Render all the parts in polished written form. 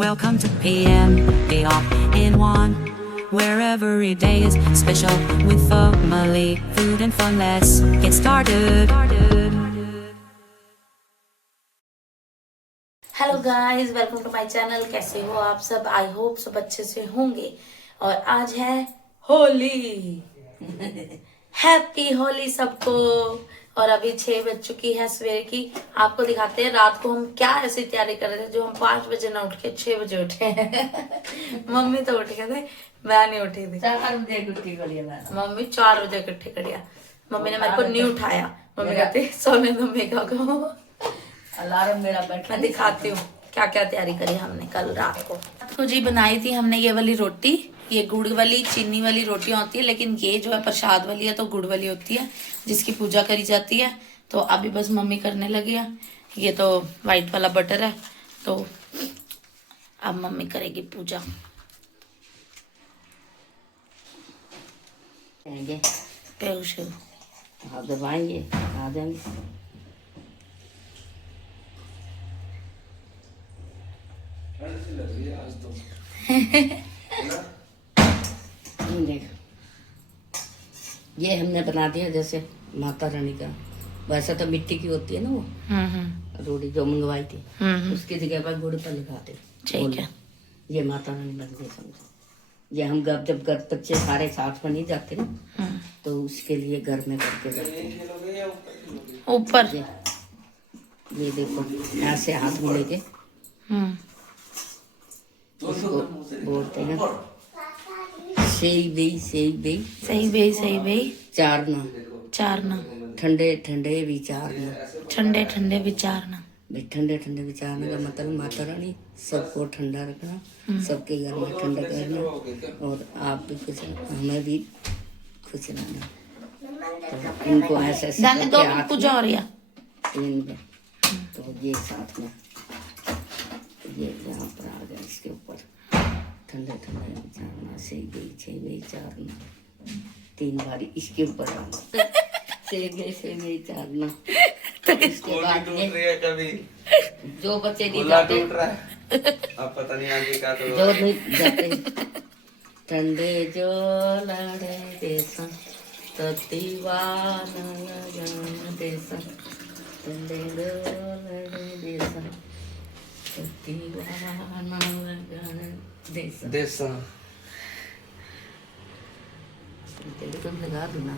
Welcome to PM, day off in one, where every day is special with family, food and fun. Let's get started. Hello guys, welcome to my channel. कैसे हो आप सब? I hope सब अच्छे से होंगे। और आज है होली। हैप्पी होली सबको। और अभी 6 बज चुकी है सवेर की। आपको दिखाते हैं रात को हम क्या ऐसी तैयारी कर रहे थे जो हम 5 बजे ना उठ के 6 बजे उठे। मम्मी तो उठ गए थे, मैं नहीं उठी थी। 4 बजे उठी करिए मैं। मम्मी 4 बजे इकट्ठे करिया। मम्मी ने मेरे को नहीं उठाया। मम्मी कहती सोने दो मेगा को। अलार्म मेरा बैठा। मैं दिखाती हूँ क्या क्या तैयारी करी हमने कल रात को जी बनाई थी हमने ये वाली रोटी। ये गुड़ वाली चीनी वाली रोटियां होती है, लेकिन ये जो है प्रसाद वाली है तो गुड़ वाली होती है, जिसकी पूजा करी जाती है। तो अभी बस मम्मी करने लगी है। ये तो वाइट वाला बटर है, तो अब मम्मी करेगी पूजा। हाँ दबाएंगे, आ जाएंगे। देख, ये हमने बना दिया जैसे माता रानी का। वैसे तो मिट्टी की होती है ना वो रोटी जो मंगवाई थी, उसकी जगह पर गुड़ पर लिखाते। ठीक है, ये माता रानी बन गई समझो। ये हम जब घर बच्चे सारे साथ में नहीं जाते ना, तो उसके लिए घर में करके जाते ऊपर। ये देखो ऐसे हाथ में लेके उसको बोलते हैं सही बेई सही बेई सही बेई सही बेई चारना ठंडे ठंडे विचारना। ठंडे ठंडे विचारना। ठंडे ठंडे विचारना का मतलब माता रानी सबको ठंडा रखना, सबके घर में ठंडा करना, और आप भी खुश, हमें भी खुश रहना। तो इनको ऐसे ऐसे पूजा हो रही है इनमें। तो ये साथ में ये यहाँ पर आ गया, इसके ऊपर ठंडे ठंडे विचारना से गई चारना 3 बारी इसके ऊपर आना से गई चारना। तो इसके बाद कभी जो बच्चे नहीं जाते, अब पता नहीं आगे क्या तो जो नहीं जाते, ठंडे जो लड़े देसा ततीवान लगन देसा, ठंडे जो लड़े देसा ततीवान लगन देसा। तेरे को भी लगा दूँ ना,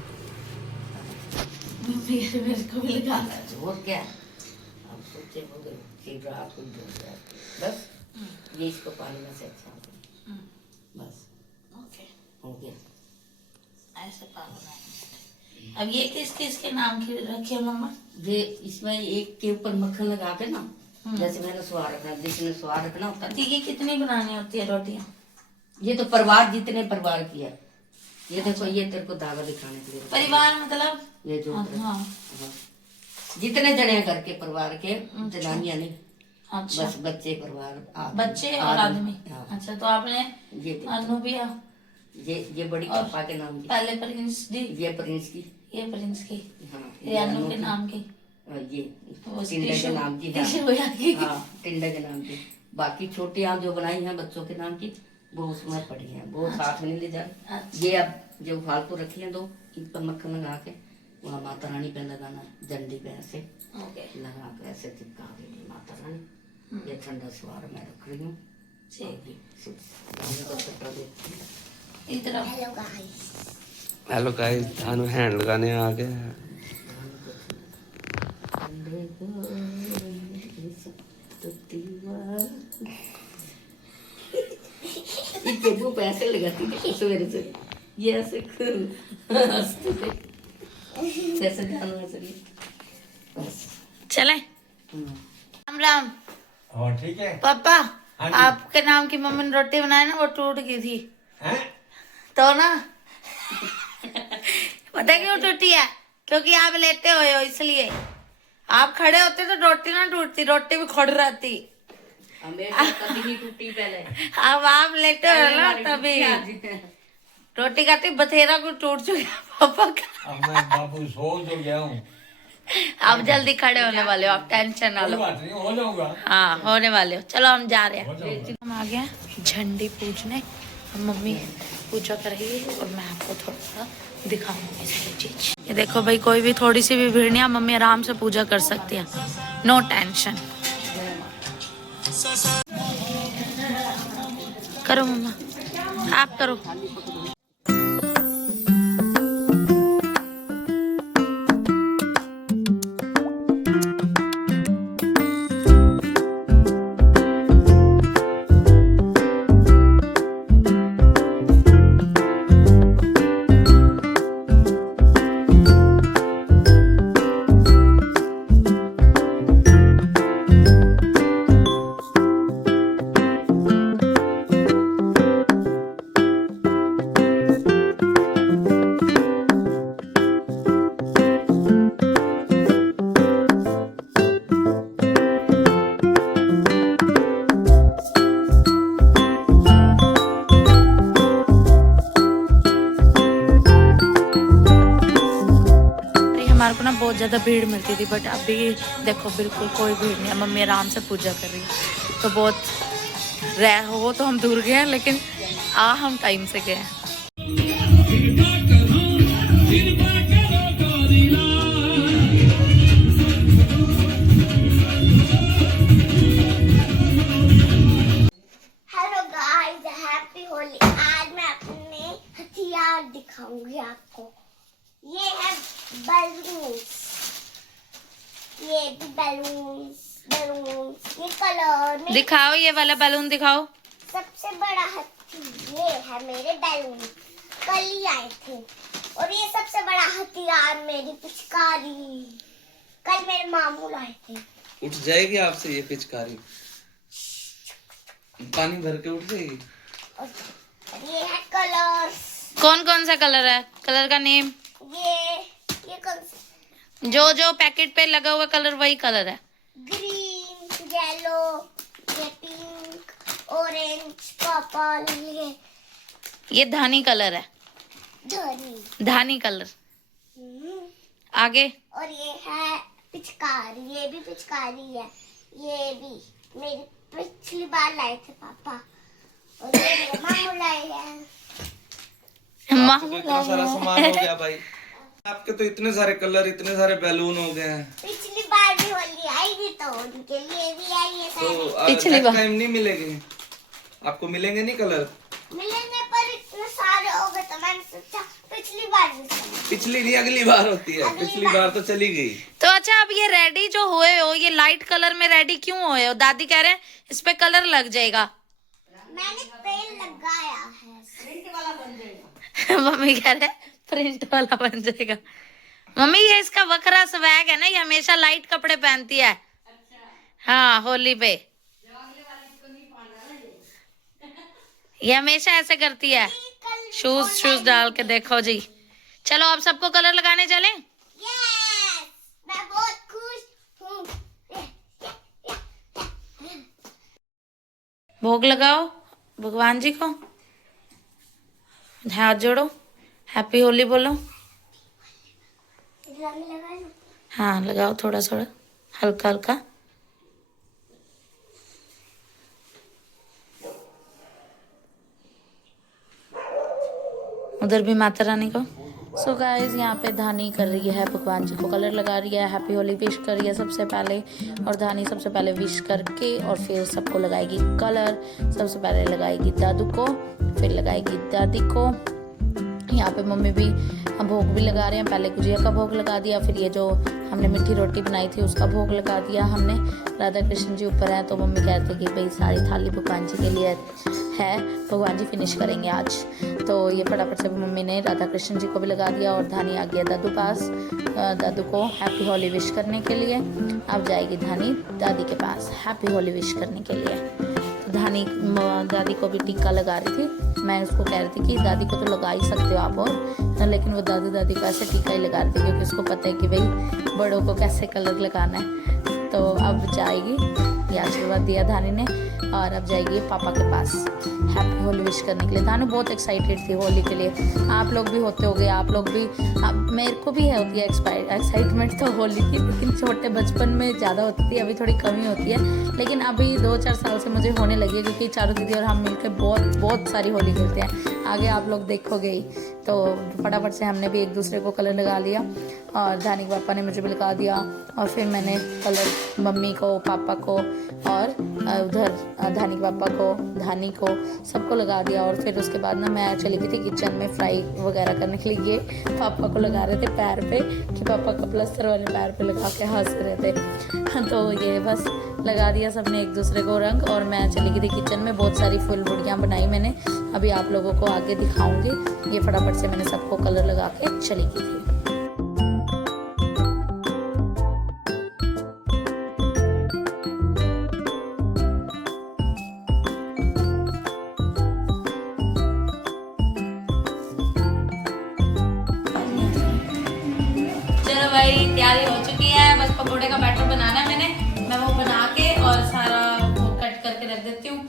मेरे को भी लगा और क्या। अब सोचे हो गए कि रात को बस ये इसको पानी में से अच्छा बस ओके हो गया। ऐसे पागल। अब ये किस किस के नाम की रखी है मम्मा? ये इसमें एक के ऊपर मक्खन लगा के ना, जैसे मैंने स्वाद रखना, जिसने स्वाद रखना होता है। ये कितनी बनानी होती है रोटियां? ये तो परिवार जितने परिवार की है। ये देखो ये तेरे को दावा दिखाने के लिए। परिवार मतलब ये जो हाँ। जितने जने घर के परिवार के जनानियां नहीं, अच्छा। बस बच्चे परिवार बच्चे और आदमी। हाँ। अच्छा, तो आपने ये अनु भी ये बड़ी पापा के नाम की, पहले प्रिंस दी, ये प्रिंस की, ये प्रिंस की, हाँ ये अनु के नाम की, ये वो टिंडे के नाम की, हाँ टिंडे के नाम की। बाकी छोटी आप जो बनाई हैं बच्चों के नाम की, वो उसमें पड़ी हैं, वो साथ में नहीं ले जा। ये अब जो फालतू रखी हैं 2, इन पर मक्खन लगा के वहाँ माता रानी पे लगाना, झंडी पे ऐसे लगा के ऐसे चिपका देगी माता रानी। ये ठंडा सवार मैं रख रही हूँ। हेलो गाइस, थानू हैंड लगाने आ गया है। वो पैसे लगाती थी सवेरे से, ये ऐसे हंसते थे, जैसे जानो ऐसे बस चले। राम राम। और ठीक है पापा, आपके नाम की मम्मी ने रोटी बनाई ना, वो टूट गई थी हैं? तो ना पता क्यों टूटी है? क्योंकि आप लेटे हुए हो, इसलिए। आप खड़े होते तो रोटी ना टूटती, रोटी भी खड़ रहती। कभी नहीं टूटी पहले। अब आप लेटे हो ना, तभी रोटी खाती बथेरा को टूट चुका पापा का। अब मैं बाबू सो तो गया हूँ। आप जल्दी खड़े होने वाले हो, आप टेंशन ना लो। हो जाऊंगा। हाँ होने वाले हो। चलो हम जा रहे हैं। हम आ गए झंडी पूजने। मम्मी पूजा कर रही है और मैं आपको थोड़ा सा दिखाऊंगी सारी चीज। ये देखो भाई, कोई भी थोड़ी सी भी भीड़ नहीं है, मम्मी आराम से पूजा कर सकती है, नो टेंशन। करो मम्मा, आप करो। हमारे को ना बहुत ज़्यादा भीड़ मिलती थी, बट अभी देखो बिल्कुल कोई भीड़ नहीं है। मम्मी आराम से पूजा कर रही है, तो बहुत हो तो हम दूर गए हैं, लेकिन हम टाइम से गए हैं। Hello guys, happy Holi. आज मैं अपने हथियार दिखाऊंगी आपको। ये है बलून्स, ये भी बलून्स, ये कलर में दिखाओ, ये वाला बैलून दिखाओ। सबसे बड़ा हाथी ये है मेरे बैलून, कल ही आए थे। और ये सबसे बड़ा हथियार मेरी पिचकारी, कल मेरे मामू लाए थे। उठ जाएगी आपसे ये पिचकारी, पानी भर के उठ जाएगी। और ये है कलर्स। कौन कौन सा कलर है? कलर का नेम? ये कौन सा? जो पैकेट पे लगा हुआ कलर वही कलर है। ग्रीन, येलो, ये पिंक, ऑरेंज, पर्पल, ये धानी कलर है, धनी। धानी कलर। आगे और ये है पिचकारी, ये भी पिचकारी है। ये भी मेरे पिछली बार लाए थे पापा, और ये मेरे मामू लाए हैं। आपको तो इतना सारा सामान हो गया भाई। आपके तो इतने सारे कलर, इतने सारे बैलून हो गए हैं। पिछली बार भी होली आई थी तो उनके लिए भी आई है तो सारे। पिछली बार टाइम नहीं मिलेंगे आपको, मिलेंगे नहीं कलर। मिलने पर इतने सारे हो गए तो मैंने सोचा पिछली बार भी चलें। पिछली नहीं, अगली बार होती है। पिछली बार तो चली गई। तो अच्छा, अब ये रेडी जो हुए हो, ये लाइट कलर में रेडी क्यों हुए हो? दादी कह रहे हैं इस पे कलर लग जाएगा। मैंने तेल लगाया है। मम्मी कह रहे प्रिंट वाला बन जाएगा। मम्मी ये इसका वकरा स्वैग है ना, ये हमेशा लाइट कपड़े पहनती है। हाँ होली पे ये हमेशा ऐसे करती है, शूज डाल के। देखो जी, चलो अब सबको कलर लगाने चलें। यस, मैं बहुत खुश हूँ। भोग लगाओ भगवान जी को, हाथ जोड़ो, हैप्पी होली बोलो। रंग लगा लो। हाँ लगाओ, थोड़ा थोड़ा, हल्का हल्का। उधर भी माता रानी को। सो गाइस, यहाँ पे धानी कर रही है भगवान जी को कलर लगा रही है, हैप्पी होली विश कर रही है सबसे पहले। और धानी सबसे पहले विश करके और फिर सबको लगाएगी कलर। सबसे पहले लगाएगी दादू को, फिर लगाएगी दादी को। यहाँ पे मम्मी भी हम भोग भी लगा रहे हैं। पहले गुजिया का भोग लगा दिया, फिर ये जो हमने मीठी रोटी बनाई थी उसका भोग लगा दिया हमने। राधा कृष्ण जी ऊपर हैं तो मम्मी कहते कि भाई सारी थाली भगवान जी के लिए है, भगवान जी फिनिश करेंगे आज। तो ये फटाफट से मम्मी ने राधा कृष्ण जी को भी लगा दिया। और धानी आ गया दादू पास, दादू को हैप्पी होली विश करने के लिए। अब जाएगी धानी दादी के पास हैप्पी होली विश करने के लिए। तो धानी दादी को भी टीका लगा रही थी। मैं उसको कह रही थी कि दादी को तो लगा ही सकते हो आप, और लेकिन वो दादी को ऐसे टीका ही लगा रही थी क्योंकि उसको पता है कि भाई बड़ों को कैसे कलर लगाना है। तो अब जाएगी, ये आशीर्वाद दिया धानी ने, और अब जाएगी पापा के पास हैप्पी होली विश करने के लिए। धानी बहुत एक्साइटेड थी होली के लिए। आप लोग भी होते होगे, आप लोग भी मेरे को भी होती है एक्साइटमेंट तो होली की, लेकिन छोटे बचपन में ज़्यादा होती थी, अभी थोड़ी कमी होती है। लेकिन अभी 2-4 साल से मुझे होने लगी है, क्योंकि चारों दीदी और हम मिलकर बहुत सारी होली खेलते हैं। आगे आप लोग देखोगे ही। तो फटाफट से हमने भी एक दूसरे को कलर लगा लिया, और धानी पापा ने मुझे भी लगा दिया, और फिर मैंने कलर मम्मी को, पापा को, और उधर धानी पापा को, धानी को, सबको लगा दिया। और फिर उसके बाद ना मैं चली गई थी किचन में फ्राई वगैरह करने के लिए। पापा को लगा रहे थे पैर पे, कि पापा का प्लास्टर वाले पैर पे लगा के हंस रहे थे। तो ये बस लगा दिया सबने एक दूसरे को रंग, और मैं चली गई थी किचन में। बहुत सारी फुलबुड़ियाँ बनाई मैंने, अभी आप लोगों को आगे दिखाऊंगी। ये फटाफट से मैंने सबको कलर लगा के चली गई थी। चलो भाई, तैयारी हो चुकी है, बस पकोड़े का बैटर बनाना है मैं वो बना के और सारा वो कट करके रख देती हूँ।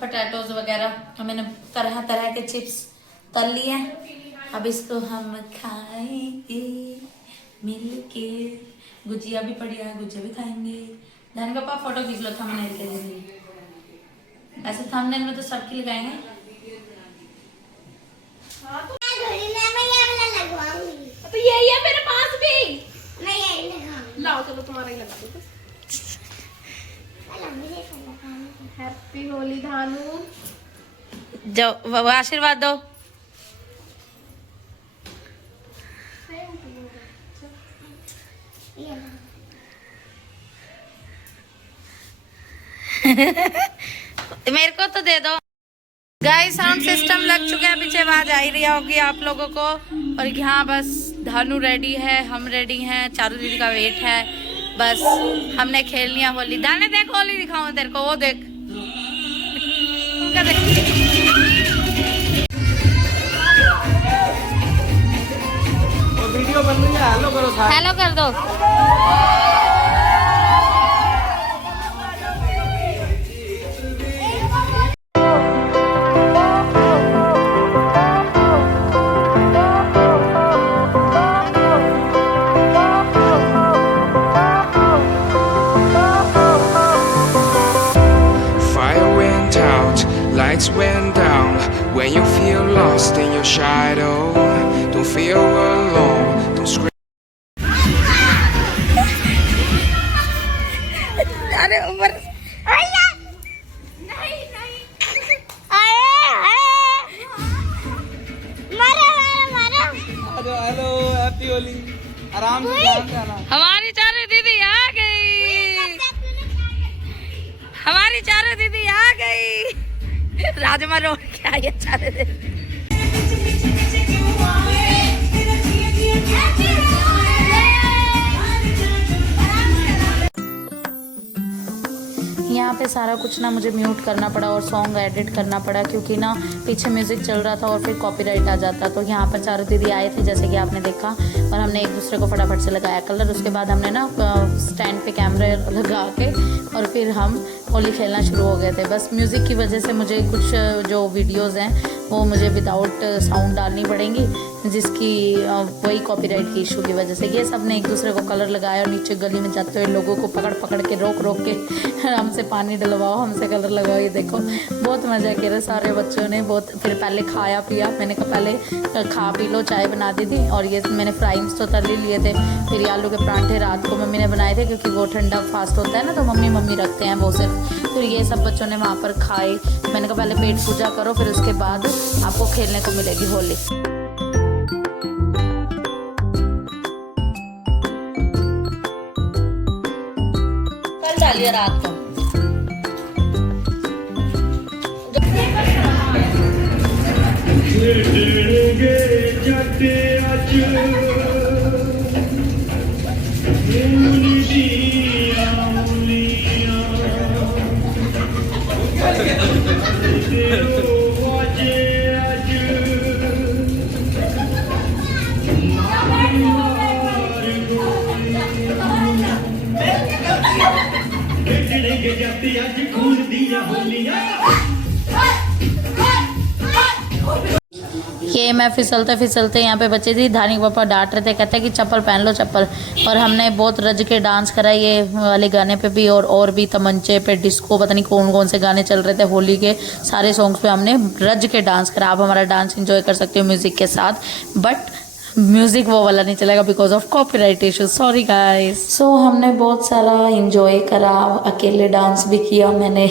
पोटैटोज वगैरह मैंने तरह तरह के चिप्स तल लिए हैं। अब इसको हम खाएंगे मिलके। गुजिया भी पड़ी है, गुजिया भी खाएंगे। धन पापा फोटो खींच लो थंबनेल के लिए। ऐसे थंबनेल में तो सबकी लगाएंगे। तो यही है मेरे पास भी। मैं यही लगाऊंगी। लाओ चलो तुम्हारा ही लगा दो। हैप्पी होली धानु। जो आशीर्वाद दो। मेरे को तो दे दो। गाइस साउंड सिस्टम लग चुका है, पीछे आवाज आ ही रही होगी आप लोगों को। और यहाँ बस धानु रेडी है, हम रेडी हैं, चारू दीदी का वेट है। बस हमने खेल लिया होली। दाने देख, होली दिखाऊं तेरे को, वो देख। वीडियो बन रही है, हेलो करो। हेलो कर दो। Lights went down when you feel lost in your shadow. Don't feel alone, don't scream. अरे ऊपर हेलो, हैप्पी होली। आराम से ध्यान से आना। हमारी चारू दीदी आ गई, हमारी चारू दीदी आ गई। राजमा रोड क्या है चारू दीदी। यहाँ पे सारा कुछ ना मुझे म्यूट करना पड़ा और सॉन्ग एडिट करना पड़ा, क्योंकि ना पीछे म्यूज़िक चल रहा था और फिर कॉपीराइट आ जाता। तो यहाँ पर चारू दीदी आए थे जैसे कि आपने देखा, और हमने एक दूसरे को फटाफट से लगाया कलर। उसके बाद हमने ना स्टैंड पे कैमरे लगा के और फिर हम होली खेलना शुरू हो गए थे। बस म्यूज़िक की वजह से मुझे कुछ जो वीडियोज़ हैं वो मुझे विदाउट साउंड डालनी पड़ेंगी, जिसकी वही कॉपीराइट की इशू की वजह से। ये सब ने एक दूसरे को कलर लगाया, और नीचे गली में जाते हुए लोगों को पकड़ पकड़ के रोक के हमसे पानी डलवाओ, हमसे कलर लगाओ। ये देखो बहुत मज़ा किया सारे बच्चों ने, बहुत। फिर पहले खाया पिया, मैंने कहा पहले खा पी लो, चाय बना दी थी। और ये मैंने फ्राइंग्स तो तल ही लिए थे। फिर आलू के परांठे रात को मम्मी ने बनाए थे, क्योंकि वो ठंडा फास्ट होता है ना, तो मम्मी रखते हैं वो सिर्फ। फिर ये सब बच्चों ने वहाँ पर खाए। मैंने कहा पहले पेट पूजा करो, फिर उसके बाद आपको खेलने को मिलेगी होली। कल डालिए रात को। ये मैं फिसलते फिसलते यहाँ पे बची थी। धानी पापा डांट रहे थे, कहते हैं कि चप्पल पहन लो चप्पल। और हमने बहुत रज के डांस करा ये वाले गाने पे भी, और भी तमंचे पे, डिस्को, पता नहीं कौन कौन से गाने चल रहे थे होली के, सारे सॉन्ग्स पे हमने रज के डांस करा। आप हमारा डांस एंजॉय कर सकते हो म्यूज़िक के साथ, बट म्यूज़िक वो वाला नहीं चलेगा because of copyright issue, sorry guys. So हमने बहुत सारा इंजॉय करा, अकेले डांस भी किया मैंने,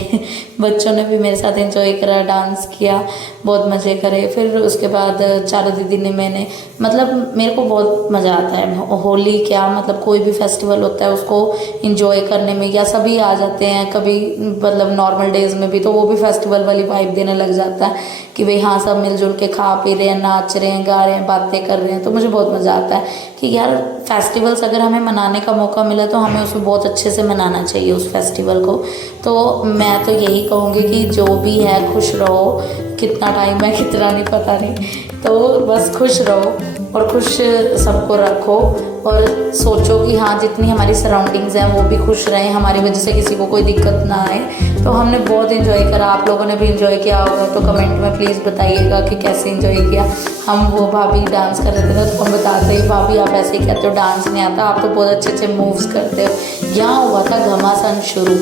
बच्चों ने भी मेरे साथ इंजॉय करा, डांस किया, बहुत मज़े करे। फिर उसके बाद चारों दीदी ने मैंने, मतलब मेरे को बहुत मज़ा आता है होली, क्या मतलब कोई भी फेस्टिवल होता है उसको इंजॉय करने में, या सभी आ जाते हैं कभी मतलब नॉर्मल डेज़ में भी, तो वो भी फेस्टिवल वाली वाइब देने लग जाता है कि भाई हाँ सब मिलजुल के खा पी रहे हैं, नाच रहे हैं, गा रहे हैं, बातें कर रहे हैं। तो मुझे बहुत मज़ा आता है कि यार फेस्टिवल्स अगर हमें मनाने का मौका मिला तो हमें उसको बहुत अच्छे से मनाना चाहिए उस फेस्टिवल को। तो मैं तो यही कहूँगी कि जो भी है खुश रहो, कितना टाइम है कितना नहीं पता नहीं, तो बस खुश रहो और खुश सबको रखो, और सोचो कि हाँ जितनी हमारी सराउंडिंग्स हैं वो भी खुश रहें, हमारी वजह से किसी को कोई दिक्कत ना आए। तो हमने बहुत इन्जॉय करा, आप लोगों ने भी इन्जॉय किया होगा तो कमेंट में प्लीज़ बताइएगा कि कैसे इन्जॉय किया। हम वो भाभी डांस कर रहे थे ना, तो हम बताते ही भाभी आप ऐसे ही कहते हो डांस नहीं आता, आप तो बहुत अच्छे अच्छे मूव्स करते हो। यहाँ हुआ था घमासान शुरू,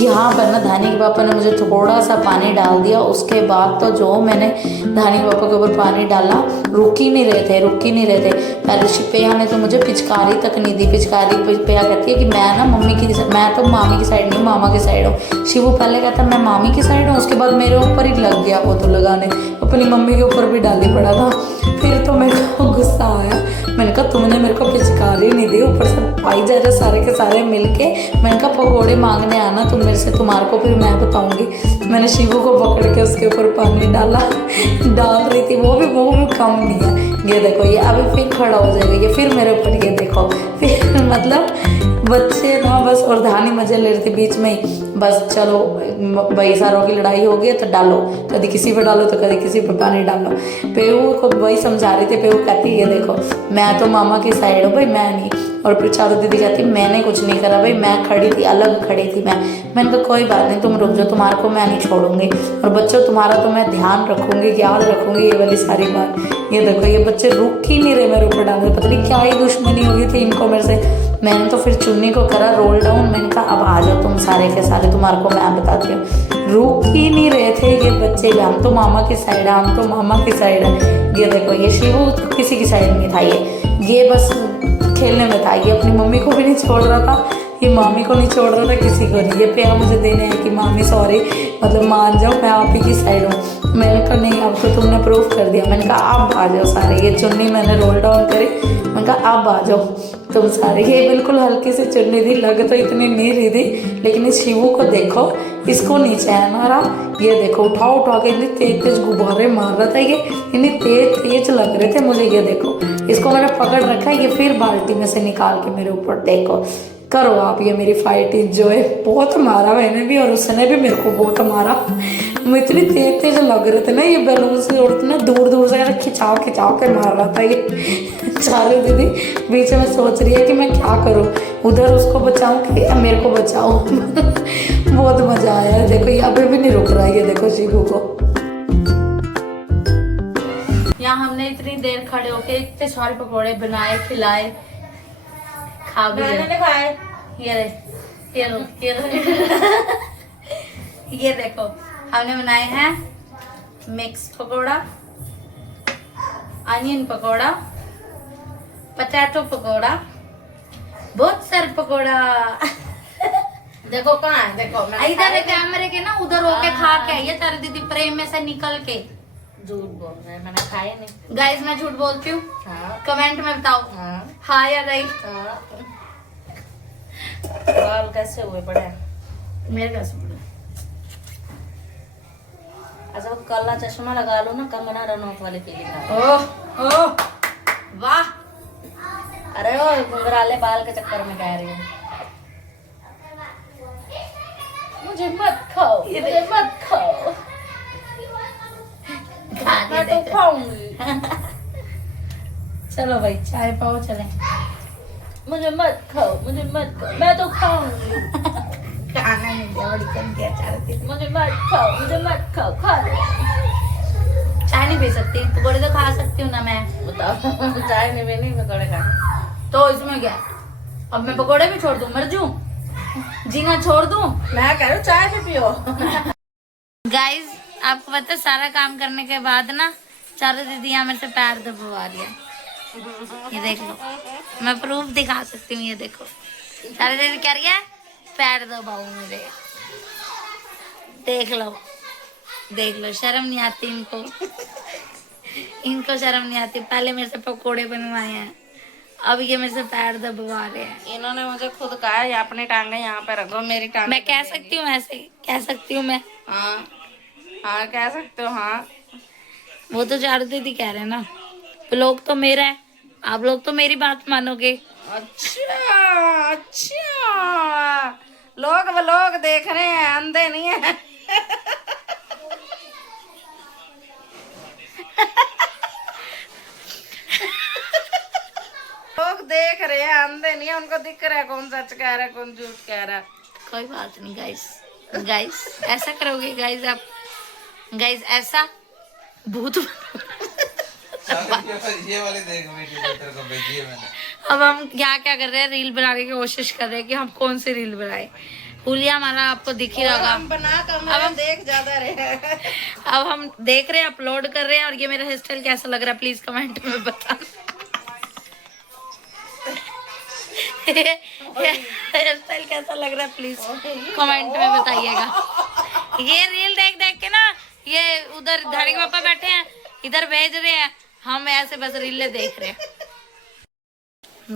यहाँ पर ना धानी के पापा ने मुझे थोड़ा सा पानी डाल दिया, उसके बाद तो जो मैंने धानी के पापा के ऊपर पानी डाला, रुक ही नहीं रहे थे। पहले शिपेया ने तो मुझे पिचकारी तक नहीं दी, पिचकारी पेया कहती है कि मैं ना मैं तो मामी की साइड नहीं, मामा की साइड हूँ। शिवू पहले कहता मैं मामी की साइड हूँ, उसके बाद मेरे ऊपर ही लग गया वो तो लगाने, अपनी मम्मी के ऊपर भी डाली पड़ा था। फिर तो मेरे को गुस्सा आया, मैंने कहा तुमने मेरे को पिचकारी नहीं दी, ऊपर से पाई जा रहे सारे के सारे मिलके। मैंने कहा पकौड़े मांगने आना तुम मेरे से, तुम्हारे को फिर मैं बताऊंगी। मैंने शिवू को पकड़ के उसके ऊपर पानी डाल रही थी, वो भी कम नहीं है। ये देखो ये अभी फिर खड़ा हो जाएगा, ये फिर मेरे ऊपर, ये देखो फिर मतलब बच्चे ना बस, और धानी मजे ले रही थी बीच में ही, बस चलो भाई सारों की लड़ाई हो गई तो डालो, कभी किसी पे डालो तो कभी किसी पे पानी डालो। पेहू को वही समझा रही थी, पेहू कहती ये देखो मैं तो मामा की साइड हूँ भाई, मैं नहीं। और फिर चारों दीदी कहती मैंने कुछ नहीं करा भाई, मैं खड़ी थी, अलग खड़ी थी मैंने कहा कोई बात नहीं तुम रुक जाओ, तुम्हारे को मैं नहीं छोड़ूंगी, और बच्चों तुम्हारा तो मैं ध्यान रखूंगी, याद रखूंगी ये वाली सारी बात। ये देखो ये बच्चे रुक ही नहीं रहे मेरे ऊपर डालने, पता नहीं क्या ही दुश्मनी हो गई थी इनको मेरे से। मैंने तो फिर चुन्नी को करा रोल डाउन, मैंने कहा अब आ जाओ तुम सारे के सारे, तुम्हारे को मैं बताती हूँ। रुक ही नहीं रहे थे ये बच्चे, हम तो मामा की साइड है, हम तो मामा की साइड है। ये देखो ये शिवू किसी की साइड नहीं था, ये बस खेलने में था, ये अपनी मम्मी को भी नहीं छोड़ रहा था, ये मामी को नहीं छोड़ रहा था, किसी को नहीं। ये पेया मुझे देने है कि मामी सॉरी, मतलब मान जाओ मैं आप ही की साइड हूँ। मैंने कहा नहीं अब तो तुमने प्रूफ कर दिया। मैंने कहा अब आ जाओ सारे, ये चुन्नी मैंने रोल डाउन करी, मैंने कहा अब आ जाओ तुम सारे। ये बिल्कुल हल्की सी चुन्नी थी, लग तो इतनी नहीं रही थी, लेकिन इस शिवू को देखो, इसको नहीं चैन आ रहा। ये देखो उठा के इतनी तेज गुब्बारे मार रहा था, ये इतनी तेज लग रहे थे मुझे। ये देखो इसको मैंने पकड़ रखा है, ये फिर बाल्टी में से निकाल के मेरे ऊपर, देखो करो आप ये मेरी फाइट इंजॉय। बहुत मारा मैंने भी, और उसने भी मेरे को बहुत मारा। मैं इतनी तेज लग रहे थे ना ये बैलून से, और इतना दूर से खिंचाव के मार रहा था ये। चारों दीदी बीच में सोच रही है कि मैं क्या करूं, उधर उसको बचाऊं कि मेरे को बचाऊं। बहुत मजा आया है, देखो ये अभी भी नहीं रुक रहा है, ये देखो शिवू को। यहाँ हमने इतनी देर खड़े होके इतने सारे पकौड़े बनाए, खिलाए, खा भी खाए। ये लो ये देखो हमने बनाए हैं mix pakora, onion pakora, potato pakora, बहुत सारे पकौड़ा। देखो कहाँ है, देखो इधर कैमरे के ना उधर होके खा के आई है तारी दीदी, प्रेम में से निकल के। झूठ बोल रहे हैं, मैंने खाए नहीं। गाइस मैं झूठ बोलती हूँ? हाँ। कमेंट में बताओ हाँ या नहीं। बाल कैसे हुए बड़े मेरे कैसे बड़े? अच्छा वो काला चश्मा लगा लो ना, कंगना रनौत वाली फीलिंग। ओह वाह, अरे वो घुंघराले बाल के चक्कर में कह रही हूँ। मुझे मत खाओ, मुझे मत खाओ, मैं तो खाऊंगी। चलो भाई चाय पाओ, चले। मुझे मत खाओ, मुझे मत खाओ, मैं तो खाऊंगी। खाना नहीं दिया, बड़ी कम किया चार दिन। मुझे मत खाओ, मुझे मत खाओ, खा लो। चाय नहीं पी सकती, पकौड़े तो खा सकती हूँ ना मैं। बताओ चाय में नहीं पकौड़े खाने। तो इसमें क्या, अब मैं पकौड़े भी छोड़ दूं, मर जाऊं, जीना छोड़ दूं? मैं कह रहा हूँ चाय भी पियो। गाइस आपको पता है सारा काम करने के बाद ना चारों दीदियां मेरे से पैर दबवा रही है। ये देख लो, मैं प्रूफ दिखा सकती हूँ, ये देखो चारों दीदी कह रही है पैर दबाओ मेरे। देख लो देख लो, शर्म नहीं आती इनको, इनको शर्म नहीं आती। पहले मेरे से पकोड़े बनवाए हैं, अब ये मेरे से पैर दबवा रहे हैं। इन्होंने मुझे खुद कहा है अपनी टांगे यहाँ पे रखो, मेरी टांगे। मैं कह सकती हूँ ऐसे, कह सकती हूँ मैं। हाँ हाँ कह सकते हो। हाँ वो तो चारों दीदी कह रहे हैं ना, लोग तो मेरा है, आप लोग तो मेरी बात मानोगे। अच्छा अच्छा, लोग देख रहे हैं, अंधे नहीं है। लोग देख रहे हैं, अंधे नहीं है, उनको दिख रहा है कौन सच कह रहा है कौन झूठ कह रहा है। कोई बात नहीं गाइस, गाइस ऐसा करोगे गाइस आप, गाइस ऐसा भूत ये वाली देख वीडियो तेरे को भेजी है मैंने। अब हम क्या क्या कर रहे हैं, रील बनाने की कोशिश कर रहे हैं कि हम कौन सी रील बनाए। हुलिया हमारा आपको दिख ही रहा, हम बना कम अब हम देख ज्यादा रहे। अब हम देख रहे हैं, अपलोड कर रहे हैं। और ये मेरा हेयर स्टाइल कैसा लग रहा है प्लीज कमेंट में बताना। हेयर स्टाइल कैसा लग रहा है प्लीज कमेंट में बताइएगा। ये रील देख देख के ना, ये उधर धानी के पापा बैठे हैं, इधर भेज रहे हैं, हम ऐसे बस रीले देख रहे हैं।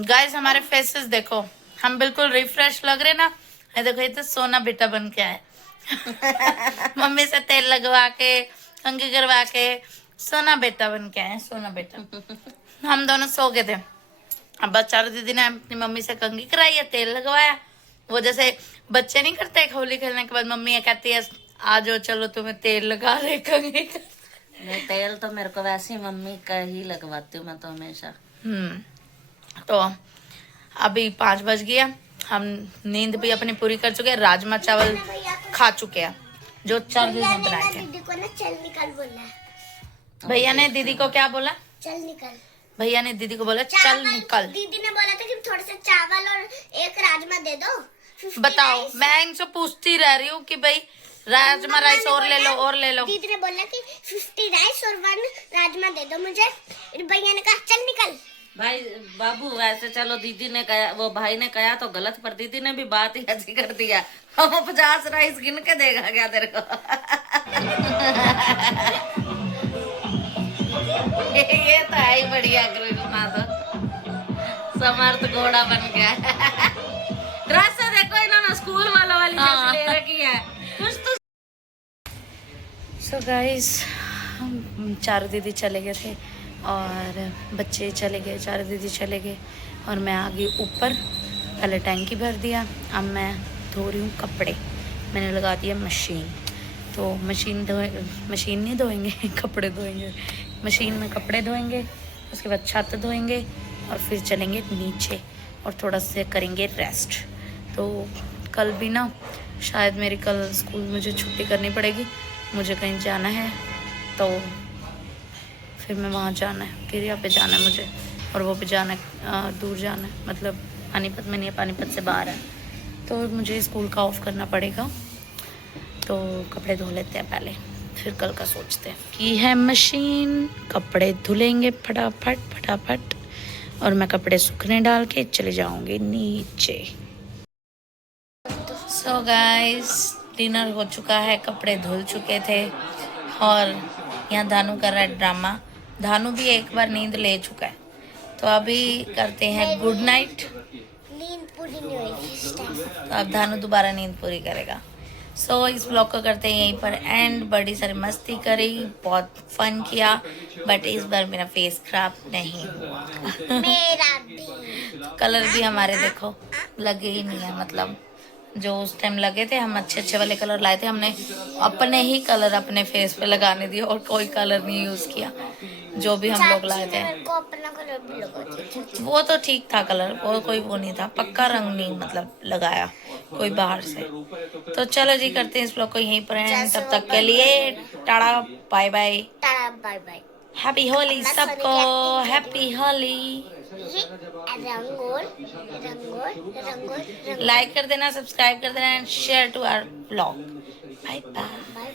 गाइस हमारे फेसेस देखो, हम बिल्कुल रिफ्रेश लग रहे ना। ये देखो, ये तो सोना बेटा बन के आए। मम्मी से तेल लगवा के, कंघी करवा के, सोना बेटा बन के आए, सोना बेटा। हम दोनों सो गए थे, अब बस चारों दीदी ने अपनी मम्मी से कंघी कराई है, तेल लगवाया। वो जैसे बच्चे नहीं करते, होली खेलने के बाद मम्मी कहती है आ जाओ चलो तुम्हें तेल लगा रहे कंघी कर। नहीं, तेल तो मेरे को वैसे ही मम्मी का ही लगवाती हूँ मैं तो हमेशा। तो अभी 5 बज गया, हम नींद भी अपनी पूरी कर चुके हैं, राजमा चावल खा चुके हैं जो 4 दिन में बनाए थे। दीदी को ना चल निकल बोला है। भैया ने दीदी को क्या बोला? चल निकल। भैया ने दीदी को बोला चल निकल। दीदी ने बोला था कि थोड़े से चावल और एक राजमा दे दो। 50 बताओ, राइस। मैं इनसे पूछती रह रही हूँ कि भाई राजमा राइस और ले लो और ले लो। दीदी ने बोला कि 50 राइस और 1 राजमा दे दो मुझे। भैया ने कहा चल निकल। भाई बाबू वैसे चलो दीदी ने कहा, वो भाई ने कहा तो गलत, पर दीदी ने भी बात ही ऐसी कर दिया। हम 50 राइस गिन के देगा क्या तेरे को? ये तो है ही बढ़िया कृष्णा, तो समर्थ घोड़ा बन गया। ड्रेस देखो इन्होंने स्कूल वालों वाली जैसी ले रखी है कुछ तो। सो गाइस हम चारों दीदी चले गए थे और बच्चे चले गए, चारों दीदी चले गए और मैं आ गई ऊपर। पहले टैंकी भर दिया, अब मैं धो रही हूँ कपड़े। मैंने लगा दिया मशीन, तो मशीन नहीं धोएंगे कपड़े धोएंगे। मशीन में कपड़े धोएंगे, उसके बाद छत धोएंगे और फिर चलेंगे नीचे और थोड़ा से करेंगे रेस्ट। तो कल भी ना शायद मेरी कल स्कूल मुझे छुट्टी करनी पड़ेगी, मुझे कहीं जाना है तो फिर मैं वहाँ जाना है, किरिया पे जाना है मुझे, और वो भी जाना है दूर जाना है, मतलब पानीपत में नहीं है, पानीपत से बाहर है, तो मुझे स्कूल का ऑफ करना पड़ेगा। तो कपड़े धो लेते हैं पहले, फिर कल का सोचते हैं। की है मशीन, कपड़े धुलेंगे फटाफट फटाफट और मैं कपड़े सूखने डाल के चले जाऊंगी नीचे। सो गाइस डिनर हो चुका है, कपड़े धुल चुके थे और यहाँ धानु कर रहा है ड्रामा। धानु भी एक बार नींद ले चुका है, तो अभी करते हैं गुड नाइट। नींद पूरी नहीं हुई इस टाइम। तो अब धानु दोबारा नींद पूरी करेगा। सो इस ब्लॉग को करते हैं यहीं पर एंड। बड़ी सारी मस्ती करी, बहुत फन किया, बट इस बार मेरा फेस खराब नहीं हुआ। मेरा भी कलर भी हमारे देखो लगे ही नहीं है, मतलब जो उस टाइम लगे थे, हम अच्छे अच्छे वाले कलर लाए थे, हमने अपने ही कलर अपने फेस पे लगाने दिए और कोई कलर नहीं यूज किया जो भी हम लोग लाए थे। मेरे को अपना कलर भी लगा दिया। वो तो ठीक था कलर, वो कोई वो नहीं था, पक्का रंग नहीं मतलब लगाया कोई बाहर से। तो चलो जी करते हैं इस ब्लॉग को यहीं पर एंड। तब तक के लिए tata bye bye. Tata bye bye. Happy Holi सबको, हैप्पी होली। रंगोल रंगोल रंगोल लाइक कर देना, सब्सक्राइब कर देना and share to our blog. Bye bye. Bye bye.